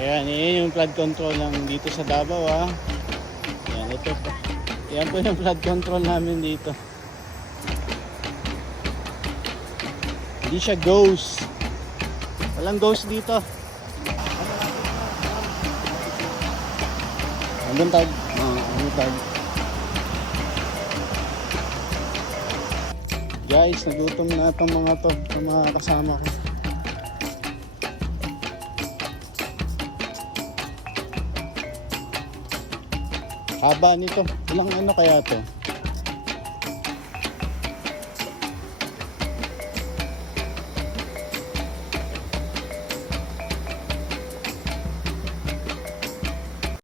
Ayan, yun yung flood control ng dito sa Davao ha. Ayan, ito po. Ayan po yung flood control namin dito. Hindi siya ghost. Walang ghost dito. Andun tag. Andun tag. Guys, nagutom na itong mga to. Itong mga kasama ko. Haba nito. Ilang ano kaya to?